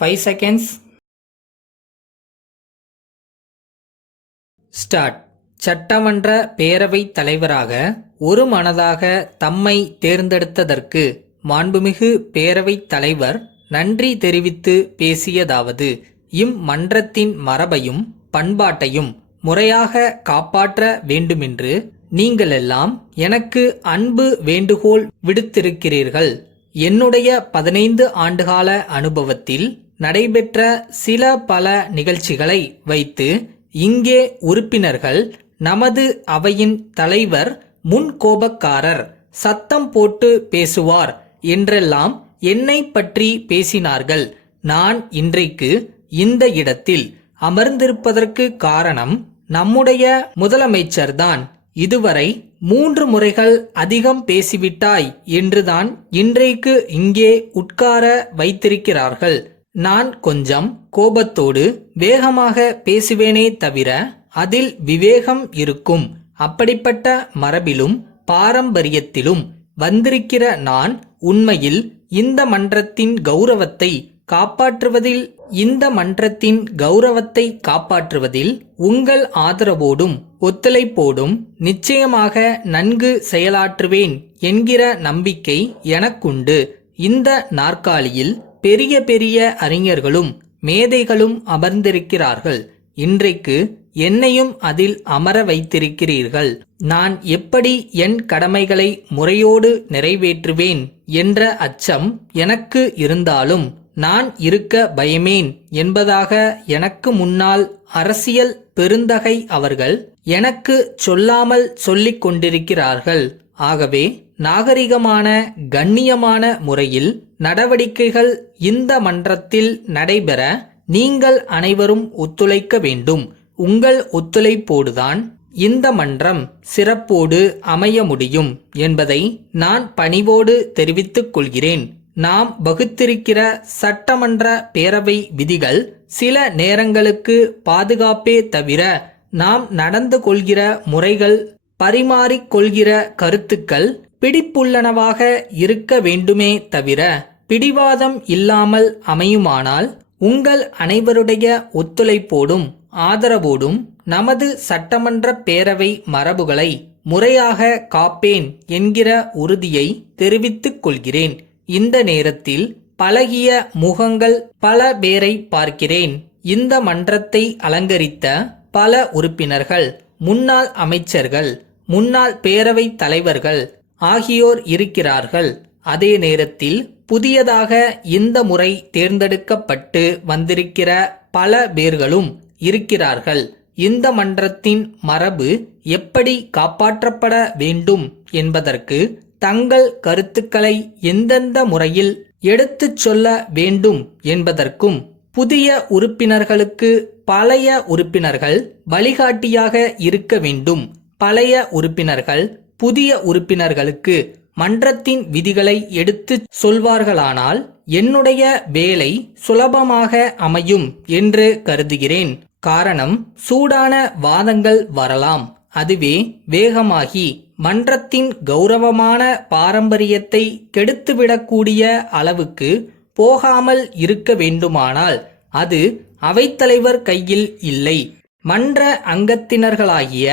5 seconds. Start. சட்டமன்ற பேரவைத் தலைவராக ஒரு மனதாக தம்மை தேர்ந்தெடுத்ததற்கு மாண்புமிகு பேரவைத் தலைவர் நன்றி தெரிவித்து பேசியதாவது: இம்மன்றத்தின் மரபையும் பண்பாட்டையும் முறையாக காப்பாற்ற வேண்டுமென்று நீங்களெல்லாம் எனக்கு அன்பு வேண்டுகோள் விடுத்திருக்கிறீர்கள். என்னுடைய 15 ஆண்டுகால அனுபவத்தில் நடைபெற்ற சில பல நிகழ்ச்சிகளை வைத்து இங்கே உறுப்பினர்கள் நமது அவையின் தலைவர் முன்கோபக்காரர், சத்தம் போட்டு பேசுவார் என்றெல்லாம் என்னை பற்றி பேசினார்கள். நான் இன்றைக்கு இந்த இடத்தில் அமர்ந்திருப்பதற்கு காரணம் நம்முடைய முதலமைச்சர்தான். இதுவரை 3 முறைகள் அதிகம் பேசிவிட்டாய் என்றுதான் இன்றைக்கு இங்கே உட்கார வைத்திருக்கிறார்கள். நான் கொஞ்சம் கோபத்தோடு வேகமாக பேசுவேனே தவிர அதில் விவேகம் இருக்கும். அப்படிப்பட்ட மரபிலும் பாரம்பரியத்திலும் வந்திருக்கிற நான் உண்மையில் இந்த மன்றத்தின் கௌரவத்தை உங்கள் ஆதரவோடும் ஒத்துழைப்போடும் நிச்சயமாக நன்கு செயலாற்றுவேன் என்கிற நம்பிக்கை எனக்குண்டு. இந்த நாற்காலியில் பெரிய பெரிய அறிஞர்களும் மேதைகளும் அமர்ந்திருக்கிறார்கள். இன்றைக்கு என்னையும் அதில் அமர வைத்திருக்கிறீர்கள். நான் எப்படி என் கடமைகளை முறையோடு நிறைவேற்றுவேன் என்ற அச்சம் எனக்கு இருந்தாலும் நான் இருக்க பயமேன் என்பதாக எனக்கு முன்னால் அரசியல் பெருந்தகை அவர்கள் எனக்கு சொல்லாமல் சொல்லிக் கொண்டிருக்கிறார்கள். ஆகவே நாகரிகமான கண்ணியமான முறையில் நடவடிக்கைகள் இந்த மன்றத்தில் நடைபெற நீங்கள் அனைவரும் ஒத்துழைக்க வேண்டும். உங்கள் ஒத்துழைப்போடுதான் இந்த மன்றம் சிறப்போடு அமைய முடியும் என்பதை நான் பணிவோடு தெரிவித்துக் கொள்கிறேன். நாம் வகுத்திருக்கிற சட்டமன்ற பேரவை விதிகள் சில நேரங்களுக்கு பாதுகாப்பே தவிர நாம் நடந்து கொள்கிற முறைகள், பரிமாறிக்கொள்கிற கருத்துக்கள் பிடிப்புள்ளனவாக இருக்க வேண்டுமே தவிர பிடிவாதம் இல்லாமல் அமையுமானால் உங்கள் அனைவருடைய ஒத்துழைப்போடும் ஆதரவோடும் நமது சட்டமன்ற பேரவை மரபுகளை முறையாக காப்பேன் என்கிற உறுதியை தெரிவித்துக் கொள்கிறேன். இந்த நேரத்தில் பழகிய முகங்கள் பல பேரை பார்க்கிறேன். இந்த மன்றத்தை அலங்கரித்த பல உறுப்பினர்கள், முன்னாள் அமைச்சர்கள், முன்னாள் பேரவை தலைவர்கள் ஆகியோர் இருக்கிறார்கள். அதே நேரத்தில் புதியதாக இந்த முறை தேர்ந்தெடுக்கப்பட்டு வந்திருக்கிற பல பேர்களும் இருக்கிறார்கள். இந்த மன்றத்தின் மரபு எப்படி காப்பாற்றப்பட வேண்டும் என்பதற்கு தங்கள் கருத்துக்களை எந்தெந்த முறையில் எடுத்துச் சொல்ல வேண்டும் என்பதற்கும் புதிய உறுப்பினர்களுக்கு பழைய உறுப்பினர்கள் வழிகாட்டியாக இருக்க வேண்டும். பழைய உறுப்பினர்கள் புதிய உறுப்பினர்களுக்கு மன்றத்தின் விதிகளை எடுத்துச் சொல்வார்களானால் என்னுடைய வேலை சுலபமாக அமையும் என்று கருதுகிறேன். காரணம், சூடான வாதங்கள் வரலாம். அதுவே வேகமாகி மன்றத்தின் கௌரவமான பாரம்பரியத்தை கெடுத்துவிடக்கூடிய அளவுக்கு போகாமல் இருக்க வேண்டுமானால் அது அவைத்தலைவர் கையில் இல்லை, மன்ற அங்கத்தினர்களாகிய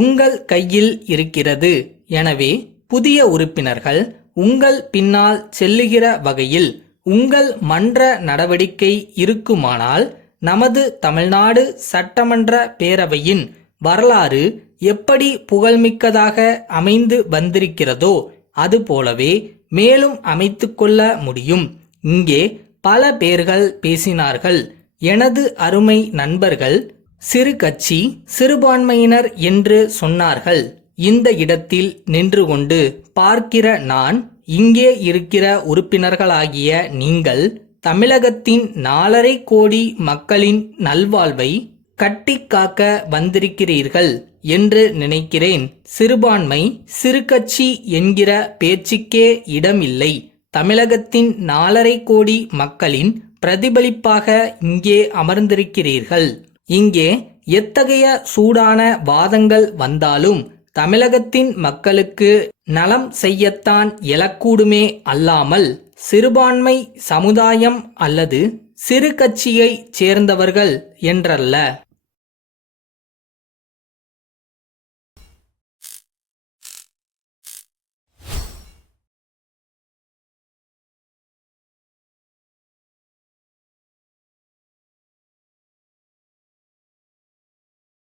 உங்கள் கையில் இருக்கிறது. எனவே புதிய உறுப்பினர்கள் உங்கள் பின்னால் செல்லுகிற வகையில் உங்கள் மன்ற நடவடிக்கை இருக்குமானால் நமது தமிழ்நாடு சட்டமன்ற பேரவையின் வரலாறு எப்படி புகழ்மிக்கதாக அமைந்து வந்திருக்கிறதோ அதுபோலவே மேலும் அமைத்துக்கொள்ள முடியும். இங்கே பல பேர்கள் பேசினார்கள். எனது அருமை நண்பர்கள் சிறு கட்சி, சிறுபான்மையினர் என்று சொன்னார்கள். இந்த இடத்தில் நின்று கொண்டு பார்க்கிற நான், இங்கே இருக்கிற உறுப்பினர்களாகிய நீங்கள் தமிழகத்தின் 4.5 கோடி மக்களின் நல்வாழ்வை கட்டிக்காக்க வந்திருக்கிறீர்கள் என்று நினைக்கிறேன். சிறுபான்மை, சிறு கட்சி என்கிற பேச்சுக்கே இடமில்லை. தமிழகத்தின் 4.5 கோடி மக்களின் பிரதிபலிப்பாக இங்கே அமர்ந்திருக்கிறீர்கள். இங்கே எத்தகைய சூடான வாதங்கள் வந்தாலும் தமிழகத்தின் மக்களுக்கு நலம் செய்யத்தான் எழக்கூடுமே அல்லாமல் சிறுபான்மை சமுதாயம் அல்லது சிறு கட்சியைச் சேர்ந்தவர்கள் என்றல்ல.